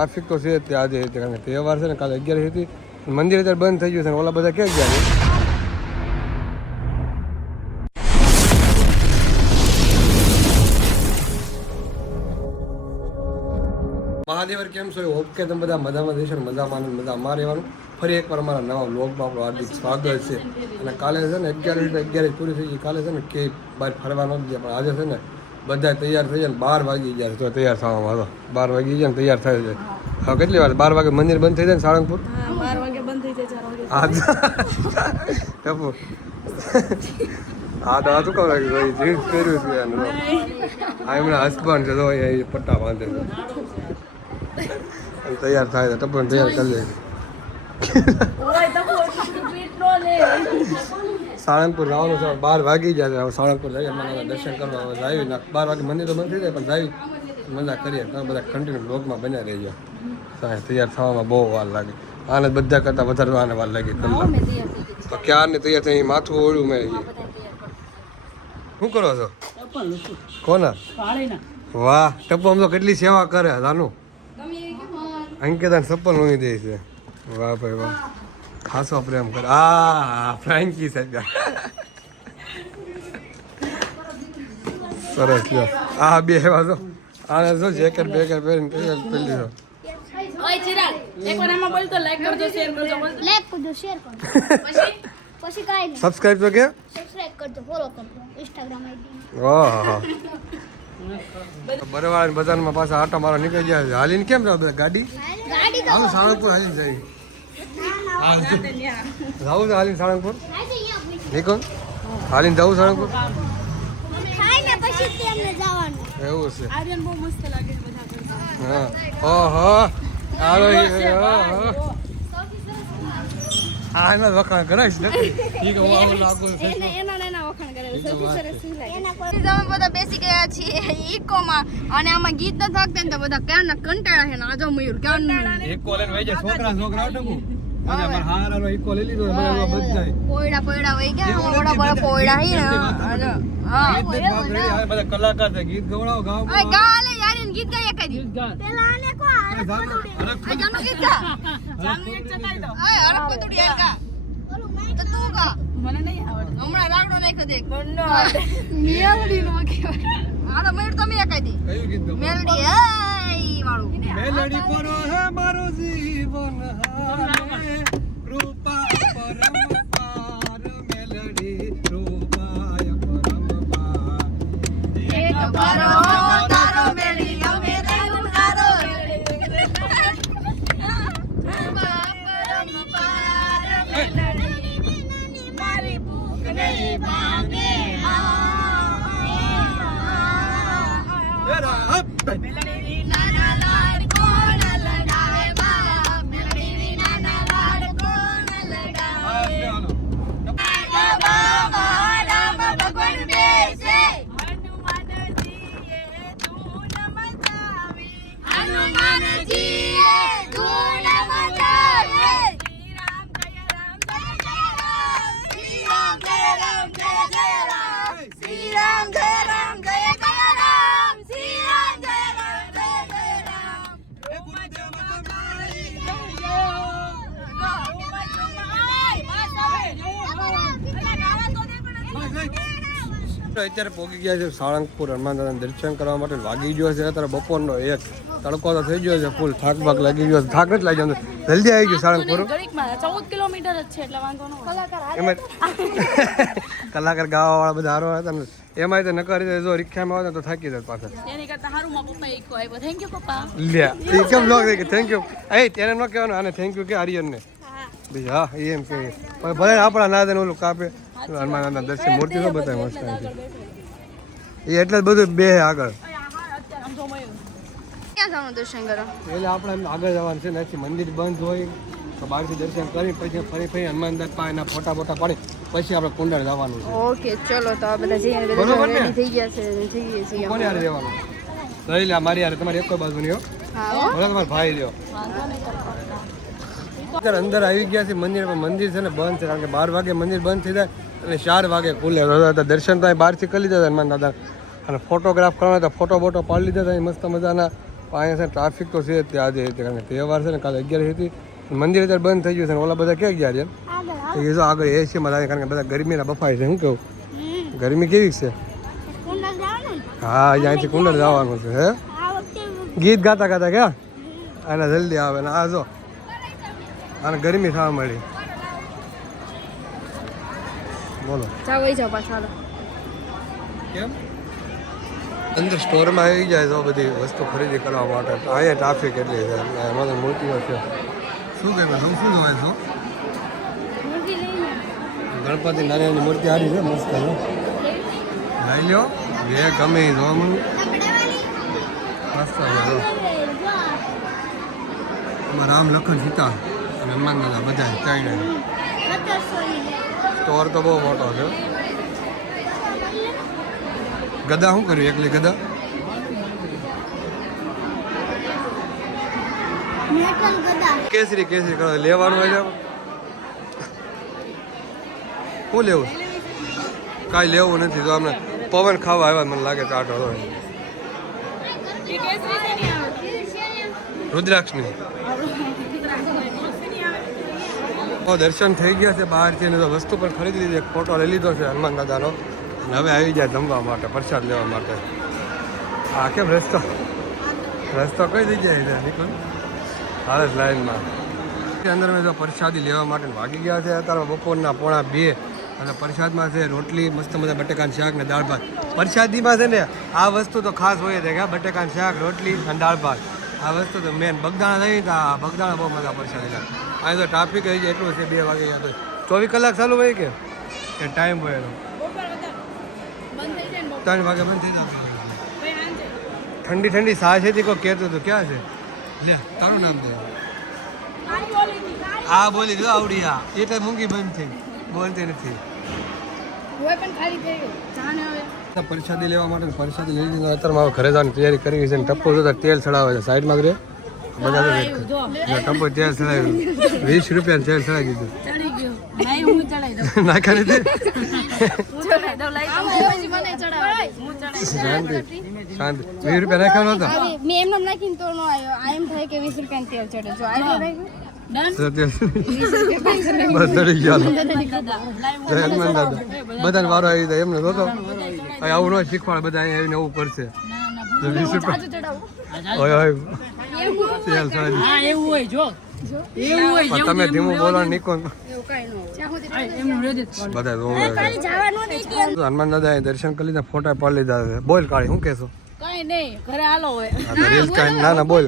Traffic તો છે જ આજે કારણ કે તહેવાર છે ને કાલે 11 હતી મંદિર અત્યારે બંધ થઈ ગયું છે ને ઓલા બધા ક્યાં ગયા છે મહાદેવર કેમ છો ઓકે તમે બધા મજામાં જઈશો ને મજામાં મજા અમારે રહેવાનું ફરી એકવાર અમારા નવા વ્લોગમાં આપણું હાર્દિક સ્વાગત છે અને કાલે છે ને 11 પૂરી થઈ ગઈ કાલે છે ને કે બહાર ફરવા ન ગયા પણ આજે છે ને બધા તૈયાર થઈ જાય ને 12 વાગી ગયા તો તૈયાર થવામાં હતો 12 વાગી ગયા ને તૈયાર થાય છે હવે કેટલી વાર 12 વાગે મંદિર બંધ થઈ જાય ને સાળંગપુર 12 વાગે બંધ થઈ જાય 4 વાગે હા તો આ શું કહું જીન્સ પહેર્યું છે આ એમના હસબન્ડ છે તો એ પટ્ટા બાંધે છે તૈયાર થાય તો ટપણ તૈયાર કરી લે સાળંગપુર જવાનું છે 12 વાગી જાય હવે સાળંગપુર જઈએ મને દર્શન કરવા જાય 12 વાગે મંદિર તો બંધ થઈ જાય પણ જાય મજા કરીએ તમે બધા કન્ટિન્યુ બ્લોગમાં બન્યા રહીજો તૈયાર થવામાં બહુ વાર લાગે આને બધા કરતાં વધારે આને વાર લાગી તો ક્યારની તૈયાર થઈ માથું ઓળ્યું મેં શું કરો છો કોના વાહ ટપ્પો આમ તો કેટલી સેવા કરે જાનું અંકિતાને સપ્પલ ઊંઘી દે છે વાહ ભાઈ વાહ ખાસો પ્રેમ કરે આ ફ્રાન્કી સાહેબ સરસ લ્યો આ બે એવા તો આને જો જેકેટ બેકેટ પહેરીને પહેરી લીધો ઓય ચિરાગ એકવાર આમાં બોલ તો લાઈક કરજો શેર કરજો લાઈક કરજો શેર કરજો પછી કાઈ નહીં સબસ્ક્રાઇબ તો કે સબસ્ક્રાઇબ કરજો ફોલો કરજો ઇન્સ્ટાગ્રામ આઈડી ઓહો બરવાળા બજારમાં પાછા આટા મારા નીકળી ગયા હાલીને કેમ રહો બધા ગાડી ગાડી તો આવું સાળંગપુર હાલીને જાય જાવું છે હાલીને સાળંગપુર નીકળ હાલીને જવું સાળંગપુર ખાઈને પછી તેમને જવાનું એવું છે આર્યન બહુ મસ્ત લાગે છે બધા હા ઓહો હાલો હા એમાં વખાણ કરાવીશ ને ઠીક હું આવું લાગુ એના વખાણ કરે સૌથી સરસ સિલાઈ એના કોઈ અમે બધા બેસી ગયા છીએ ઇકોમાં અને આમાં ગીત ન થાકતા ને તો બધા ક્યાંના કંટાળા છે ને આજો મયુર ક્યાં એક કોલેન વઈ જાય છોકરા અટકું અને માર હારાનો એક કોલ લીધો બધા બધાય પોયડા વઈ ગયા ઓડા બડા પોયડા હી ને હા બધા કલાકાર છે ગીત ગવડાવો ગાવ ઓય ગાલે યારીન ગીત ગાય કદી પેલા આને કો આ જાનું ગીત ગા જાનું એક ચટાઈ દો ઓય અરે પતુડી આ ગા ઓલું મેં તો તું ગા મને નહીં આવડતું હમણાં રાગડો નાખ્યો દેખ મેલડી નો કહેવાય આ તો મયુર તમે કદી કયું ગીત ગવડાવો મેલડી એ વાળું મેલડી પરો હે મારો જીવન હારે રૂપા પરમ પાર મેલડી રૂપાય પરમ પાર એક બારો તારો મેલડી અમે દેવું તારો મારી ભૂખ નહીં ભાંગે મેલડી નાના લાડ કોણ લડાવે બાપ મેલડી નાના લાડ કોણ લડાવે રામ ભગવાન બેસે હનુમાનજીએ ધૂન મચાવી હનુમાનજીએ ધૂન મચાવી શ્રી રામ જય રામ શ્રી રામ જય રામ જય જય રામ શ્રી રામ જય રામ જય જય રામ શ્રી રામ જય રામ જય જય રામ અત્યારે પહોંચી ગયા છે સાળંગપુર હનુમાન દાદાના દર્શન કરવા માટે વાગી ગયો છે અત્યારે બપોરનો 1 તડકો તો થઈ ગયો છે ફૂલ થાક લાગી ગયો થાક નથી લાગ્યો જલ્દી આવી ગયું સાળંગપુર ઘડીકમાં 14 કિલોમીટર જ છે એટલે વાંધો ન એમાં કલાકાર ગાવાવાળા બધા હારો હતા ને એમાં તો નકર જો રિક્ષામાં આવે તો થાકી જાય પાછા એની કરતા હારું માં પપ્પા ઈકો આવ્યો થેન્ક યુ પપ્પા લ્યા એ કેમ લોક દે કે થેન્ક યુ એ તેને ન કહેવાનું આને થેન્ક યુ કે આર્યનને બીજા હા એમ કે ભલે આપણા ના દે ઓલું કાપે હનુમાન દાદા દર્શન મૂર્તિ તો બતાવે મસ્ત એ એટલે જ બધું બે આગળ ક્યાં જવાનું દર્શન કરો એટલે આપણે આગળ જવાનું છે નથી મંદિર બંધ હોય તો બહારથી દર્શન કરી પછી ફરી હનુમાન દાદા પાસેના ફોટા પાડી પછી આપણે કુંડાળ જવાનું છે ઓકે ચલો તો આ બધા જઈને બરોબર ને? રેડી થઈ ગયા છે જઈએ છીએ કોને યાર રહેવાનું રહી લે મારી યાર તમારી એક બાજુ નહીં હો હા ભલે તમારો ભાઈ રહ્યો અત્યારે અંદર આવી ગયા છે મંદિર પણ મંદિર છે ને બંધ છે કારણ કે 12 વાગે મંદિર બંધ થઈ જાય અને 4 વાગે ખુલે દર્શન તો અહીં બહારથી કરી લીધા હનુમાન દાદા અને ફોટોગ્રાફ કરવાનો તો ફોટો પાડી લીધા હતા મસ્ત મજાના અહીંયા છે ટ્રાફિક તો છે જ તે આજે રીતે કારણ કે તહેવાર છે ને કાલે 11 હતી મંદિર અત્યારે બંધ થઈ ગયું છે ને ઓલા બધા ક્યાં ગયા છે આગળ એ જો આગળ એસીમાં થાય કારણ કે બધા ગરમીના બફાય છે શું કહું ગરમી કેવી છે કુંડળ જવાનું હા અહીંયાથી કુંડળ જવાનું છે હે આ વખતે ગીત ગાતા ગાતા ક્યાં અને જલ્દી આવે ને આ જો અને ગરમી થવા મળી બોલો જાઓ વહી જાઓ પાછા કેમ અંદર સ્ટોરમાં આવી જાય તો બધી વસ્તુ ખરીદી કરવા માટે અહીંયા ટ્રાફિક એટલી છે એમાં તો મૂર્તિઓ છે શું કહે શું શું જોવાય છો મૂર્તિ લઈને ગણપતિ નાની નાની મૂર્તિ સારી છે મસ્ત છે લઈ લ્યો જે ગમે એ જોવા મને મસ્ત છે જો એમાં રામ લખન સીતા અને હનુમાન દાદા બધા ત્રણે સ્ટોર તો બહુ મોટો છે ગદા શું કર્યું એકલી ગદા મેટલ ગદા કેસરી કેસરી કરો લેવાનું હોય છે શું લેવું કાંઈ લેવું નથી તો અમને પવન ખાવા આવ્યા મને લાગે તો આટો હોય રુદ્રાક્ષની દર્શન થઈ ગયા છે બહારથી અને વસ્તુ પણ ખરીદી લીધી એક ફોટો લઈ લીધો છે હનુમાન દાદાનો અને હવે આવી જાય જમવા માટે પ્રસાદ લેવા માટે હા કેમ રસ્તો કઈ જગ્યાએ છે નીકળ હાલ જ લાઈનમાં અંદર મેં જો પ્રસાદી લેવા માટે ભાગી ગયા છે અત્યારે બપોરના 1:30 અને પ્રસાદમાં છે રોટલી મસ્ત મજા બટેકાનું શાક ને દાળ ભાત પ્રસાદીમાં છે ને આ વસ્તુ તો ખાસ હોય છે કે બટેકાનું શાક રોટલી અને દાળ ભાત આ વસ્તુ તો મેન બગદાણા થઈ તો આ બગદાણા બહુ મજા પ્રસાદી લાગે અહીં તો ટ્રાફિક થઈ જાય એટલું છે 2 વાગે અહીંયા તો 24 કલાક ચાલુ હોય કે ટાઈમ હોય એનો 3 વાગે બંધ થઈ જતું ઠંડી ઠંડી સાસ હતી કોઈ કહેતું હતું ક્યાં છે લે તારું નામ દે આ બોલી જો આવડી આ એટલે મૂંગી બંધ થઈ બોલતી નથી હવે પણ ખાલી થઈ ગયું જાણે હવે પ્રસાદી લેવા માટે પ્રસાદી લઈ લીધી અત્યારે હવે ઘરે જવાની તૈયારી કરી છે ટપ્પો જોતા તેલ ચડાવે છે સાઈડમાં રહે બધા ટપ્પો તેલ ચડાવ્યું 20 રૂપિયાનું તેલ ચડાવી દીધું ચડી ગયો નહીં હું ચડાઈ દઉં નાખા નથી ચડાઈ દઉં લઈ જાઉં મને ચડાવવા હું ચડાઈ શાંતિ શાંતિ 20 રૂપિયા નાખ્યા નહોતા મેં એમને નાખીને તો નો આવ્યો આ એમ થાય કે 20 રૂપિયાનું તેલ ચડે જો આવ્યો રાખ્યું બધાને વારો આવી જાય એમને જોતો આવું ન શીખવાડે બધા અહીંયા આવીને એવું કરશે 20 રૂપિયા હોય હોય તેલ ચડાવી એવું હોય જો પણ તમે ધીમું બોલો નીકો બધા જોવે હનુમાન દાદા દર્શન કરી લીધા ફોટા પાડી લીધા છે બોલ કાળી શું કહેશો કઈ નહીં ઘરે હાલો હોય રીલ્સ કાંઈ ના બોલ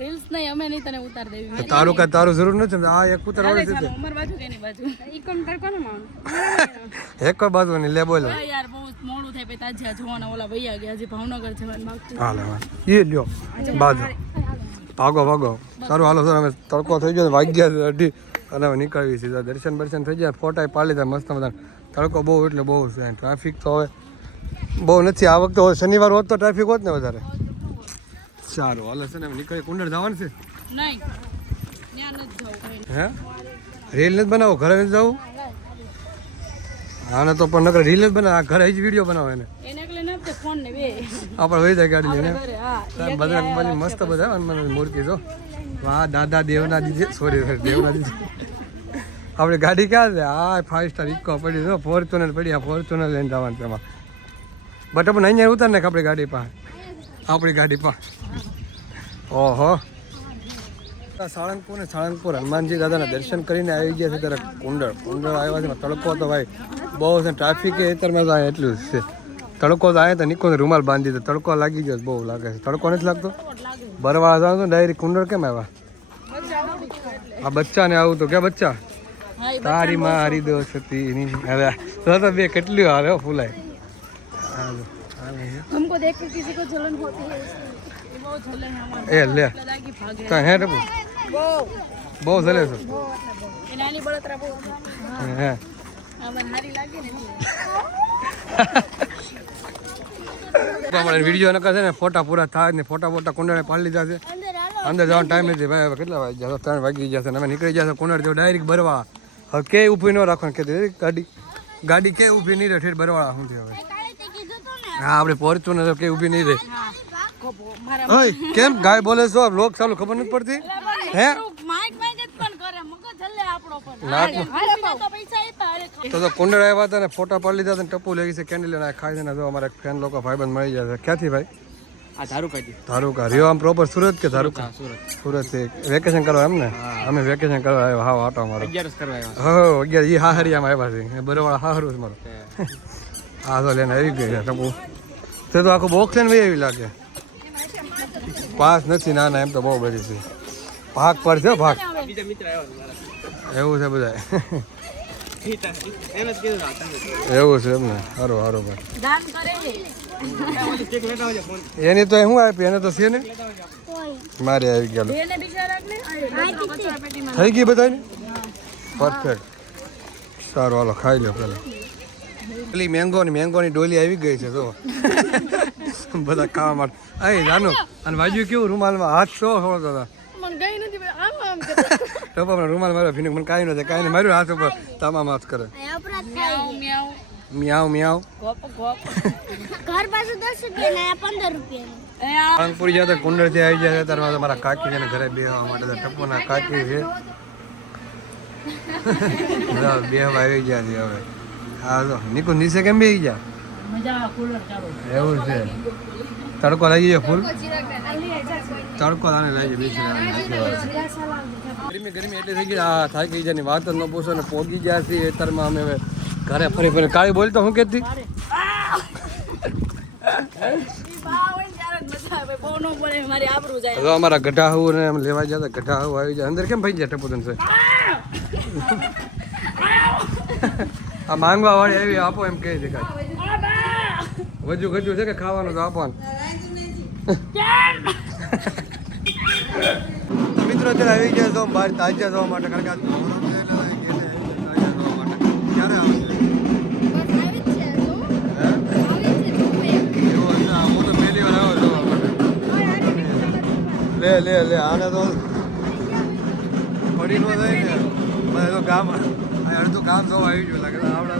રીલ્સ નહીં અમે નહીં તને ઉતાર દેવી તારું કાંઈ તારું જરૂર નથી આ એક ઉતાર વાળી છે ઉમર બાજુ કે નહીં બાજુ ઈ કોણ તર કોને માનું એક બાજુ ની લે બોલ યાર બહુ મોડું થાય પછી તાજિયા જોવાના ઓલા ભૈયા ગયા હજી ભાવનગર જવાનું બાકી હાલે એ લ્યો બાજુ ભાગો સારું હાલો સર અમે તડકો થઈ ગયો વાગ્યા 2:30 અને હવે નીકળવી છે દર્શન થઈ ગયા ફોટા પાડી લીધા મસ્ત મજા તડકો બહુ એટલે બહુ છે ટ્રાફિક તો હવે બહુ નથી આ વખતે શનિવાર હોત તો ટ્રાફિક હોત ને વધારે સારું હાલો છે ને નીકળી કુંડળ જવાનું છે નહીં ત્યાં નથી જવું કઈ હે રીલ નથી બનાવો ઘરે નથી જવું આને તો પણ નકર રીલ જ બનાવે આ ઘરે જ વિડીયો બનાવે એને એટલે ના તે ફોન ને બે આપણે વહી જાય ગાડી લઈને હા બજરંગ બલી મસ્ત બધા હનુમાન મૂર્તિ જો વાહ દાદા દેવના દીધી સોરી દેવના દીધી આપણે ગાડી ક્યાં છે આ 5 સ્ટાર ઇકો પડી જો ફોર્ચ્યુનર પડી આ ફોર્ચ્યુનર લઈને જવાનું તેમાં બટ આપણે અહીંયા ઉતાર નાખ આપણી ગાડી પાસે ઓહો સાળંગપુર હનુમાનજી દાદાના દર્શન કરીને આવી ગયા છે ત્યારે કુંડળ આવ્યા છે તડકો તો ભાઈ બહુ છે ટ્રાફિક અત્યારમાં તો એટલું જ છે તડકો તો આવ્યા તો નિકોને રૂમાલ બાંધી દીધો તડકો લાગી ગયો બહુ લાગે છે તડકો નથી લાગતો બરવાળા જવાનું તો ડાયરેક્ટ કુંડળ કેમ આવ્યા આ બચ્ચાને આવું તો ક્યાં બચ્ચા તારી મારી દોસ્તી હવે તો બે કેટલી હારે ફૂલાય हमको देख के किसी को जलन होती है ये बहुत जले हैं हमारे એ લે लगी भागे તા હે ટપુ બહુ જલે છે ये नानी बड़तरा बहुत હે हमें हारी लागे ने અમારે વિડીયો નકા છે ને ફોટા પૂરા થાય ને ફોટા કુંડળે પાડી લીધા છે અંદર જવાનો ટાઈમ નથી ભાઈ હવે કેટલા વાગી ગયા 3 વાગી ગયા છે ને અમે નીકળી ગયા છે કુંડળ જેવું ડાયરેક્ટ બરવા હવે કે ઊભી ન રાખવાનું કે ગાડી કે ઊભી નહીં રહે ઠેઠ બરવાળા શું થયું હવે હા આપણે ફોર્ચ્યુનર કે ઊભી નહીં રહે મારા ઓય કેમ ગાય બોલે છો લોક ચાલુ ખબર નથી પડતી હે માઈક જ પણ કરે મગજ હલ્લે આપણો પણ ના તો પૈસા આપ્યા તો કુંડળ આવ્યા હતા ને ફોટા પાડી લીધા હતા ને ટપ્પુ લઈ ગઈ છે કેન્ડી લઈને ખાઈ છે ને જો અમારા ફ્રેન્ડ લોકો ભાઈબંધ મળી જાય છે ક્યાંથી ભાઈ આ ધારુકાજી ધારુકા રહ્યો આમ પ્રોપર સુરત કે ધારુકા સુરત થી વેકેશન કરવા એમ ને અમે વેકેશન કરવા આવ્યા હા આટો અમારો 11 કરવા આવ્યા હો 11 ઈ હાહરિયામાં આવ્યા છે બરોવાળા હાહરું છે મારો હા તો લઈને આવી ગઈ ટપ્પુ તે તો આખું બોક્સ લઈને વહી આવી લાગે પાસ નથી ના ના એમ તો બહુ બધી છે ભાગ પર છે ભાગ બીજા મિત્ર આવ્યા મારા એવું છે બધા એને જ કીધું આ તમે એવું છે એમ ને સારું સારું ભાઈ દાન કરે છે કેક લેતા આવજો ફોન એની તો શું આપી એને તો છે ને મારે આવી ગયેલું બેને બિચારાને કચરા પેટીમાં થઈ ગઈ બધાને પરફેક્ટ સારું હાલો ખાઈ લો પેલા પેલી મેંગોની ડોલી આવી ગઈ છે જો બધા ખાવા માટે અહીં જાનું અને બાજુ કેવું રૂમાલમાં હાથ શો હોતો હતા મને ગઈ નથી આમ આમ કરતા ટોપામાં રૂમાલ માર્યો ફીને મને કાંઈ નથી કાંઈ નહીં માર્યું હાથ ઉપર તમામ હાથ કરે મ્યાઉ મ્યાઉ મિયાવ મિયાવ ગોપ ગોપ ઘર પાછું 10 રૂપિયા 15 રૂપિયા પાલનપુર ગયા તો કુંડળથી આવી ગયા ત્યારે મારા કાકી છે ને ઘરે બેહવા માટે તો ટપ્પુના કાકી છે બેહવા આવી ગયા છે હવે હા તો નીકુ નીચે કેમ બેસી ગયા મજા કુલર ચાલુ એવું છે તડકો લાગી ગયો ફૂલ તડકો આને લાગી બેસી ગરમી એટલી થઈ ગઈ હા થાકી જાય વાત જ ન પૂછો ને પોગી ગયા છીએ અત્યારમાં અમે હવે ઘરે ફરી ફરી કાળી બોલતો હું કહેતી હવે અમારા ગઢાહુ ને એમ લેવા ગયા હતા ગઢાહુ આવી જાય અંદર કેમ ભાઈ ગયા ટપુતન છે આ માંગવા વાળી આવી આપો એમ કહી દે કાંઈ વજુ ગજુ છે કે ખાવાનું તો આપવાનું તો મિત્રો અત્યારે આવી ગયા છો બહાર તાજિયા જવા માટે કારણ કે આજ મોહરમ છે એટલે તાજિયા જવા માટે ક્યારે આવશે એવું હશે હું તો પહેલી વાર આવ્યો જવા માટે લે આને તો પડી ન થાય ને મને તો ગામ અડધું ગામ જવા આવી ગયું લાગે આવડે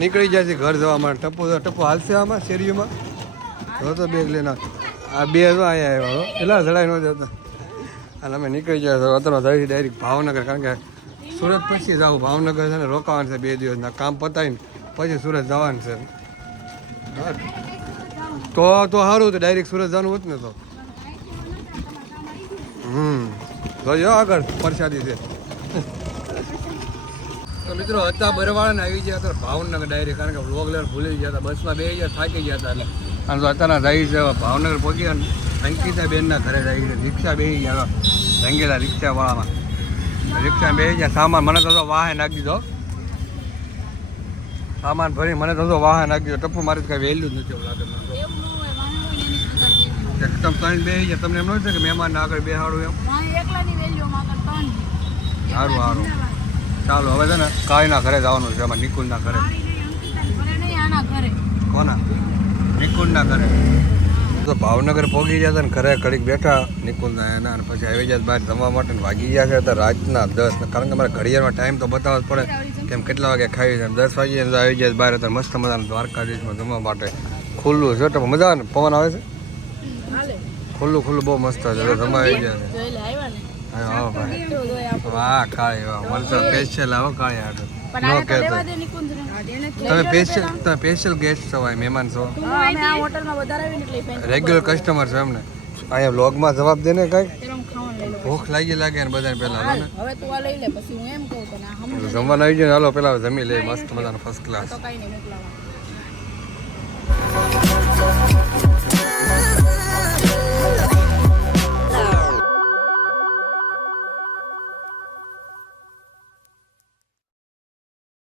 નીકળી જાય છે ઘર જવા માટે ટપ્પુ હાલશે આમાં શેરીઓમાં જો તો બેગ લઈને આ બે જો અહીંયા આવ્યા એટલા જડાઈ ન જતા અને અમે નીકળી જાય તો અત્યારે જઈશું ડાયરેક્ટ ભાવનગર કારણ કે સુરત પછી જવું ભાવનગર છે ને રોકાવાનું છે 2 દિવસના કામ પતાવીને પછી સુરત જવાનું છે તો સારું તો ડાયરેક્ટ સુરત જવાનું હોત ને તો જોજો આગળ પ્રસાદી છે તો મિત્રો હતા બરવાળાને આવી ગયા હતા ભાવનગર ડાયરેક્ટ કારણ કે વ્લોગ લેવર ભૂલી ગયા હતા બસમાં 2 ગયા થાકી ગયા હતા એટલે અને તો અત્યારના જાય છે ભાવનગર પહોંચી અને અંકિતા બેનના ઘરે જાય છે રિક્ષા બેસી ગયા રંગેલા રિક્ષાવાળામાં રિક્ષા બેસી ગયા સામાન મને તો વાહે નાખી દીધો સામાન ભરી મને તો વાહે નાખી દીધો ટપ્પુ મારી તો કાંઈ વહેલું જ નથી એવું લાગે તમે ત્રણ બેસી ગયા તમને એમ ન છે કે મહેમાન આગળ બેહાડું એમ સારું સારું ચાલો હવે છે ને કાળીના ઘરે જવાનું છે એમાં નિકુલના ઘરે કોના નિકુલના ઘરે તો ભાવનગર પહોંચી ગયા હતા ને ઘરે ઘડીક બેઠા નિકુલના એના અને પછી આવી જાય બહાર જમવા માટે વાગી ગયા છે તો રાતના 10 કારણ કે અમારે ઘડિયાળમાં ટાઈમ તો બતાવવા જ પડે કેમ કેટલા વાગે ખાઈ જાય 10 વાગે આવી જાય બહાર હતા મસ્ત મજાનું દ્વારકાધીશમાં જમવા માટે ખુલ્લું છે તો મજા આવે ને પવન આવે છે ખુલ્લું બહુ મસ્ત છે જમવા આવી જાય હા ભાઈ વાહ કાળી વાહ મને તો સ્પેશિયલ આવો કાળી આટો નો કહેતો તમે સ્પેશિયલ ગેસ્ટ છો ભાઈ મહેમાન છો રેગ્યુલર કસ્ટમર છો એમને અહીંયા વ્લોગમાં જવાબ દે ને કઈ ભૂખ લાગે ને બધાને પહેલા હાલો ને જમવાનું આવી જાય હાલો પેલા જમી લે મસ્ત મજાનો ફર્સ્ટ ક્લાસ